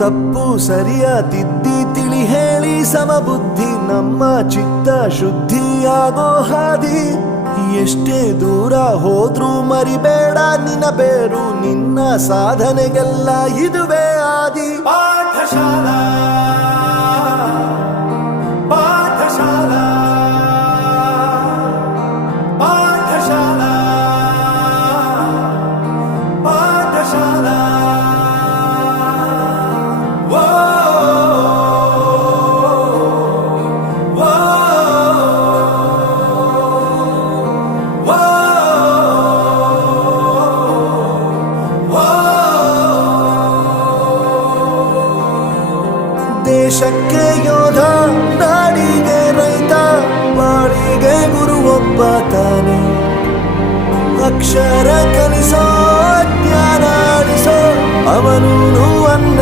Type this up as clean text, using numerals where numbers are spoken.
ತಪ್ಪು ಸರಿಯ ತಿದ್ದಿ ತಿಳಿ ಹೇಳಿ ಸಮಬುದ್ಧಿ ನಮ್ಮ ಚಿತ್ತ ಶುದ್ಧಿಯಾಗೋ ಹಾದಿ. ಎಷ್ಟೇ ದೂರ ಹೋದ್ರೂ ಮರಿಬೇಡ ನಿನ್ನ ಬೇರು, ನಿನ್ನ ಸಾಧನೆಗೆಲ್ಲ ಇದುವೇ ಆದಿ. ಪಾಠಶಾಲಾ ಪಾಠಶಾಲಾ ಪಾಠಶಾಲಾ ಪಾಠಶಾಲಾ. ದೇಶಕ್ಕೆ ಯೋಧ, ನಾಡಿಗೆ ರೈತ, ಬಾಳಿಗೆ ಗುರು ಒಬ್ಬ ತಾನೆ. ಅಕ್ಷರ ಕಲಿಸೋ ಜ್ಞಾನ ಅಳಿಸೋ ಅವನು ಅನ್ನ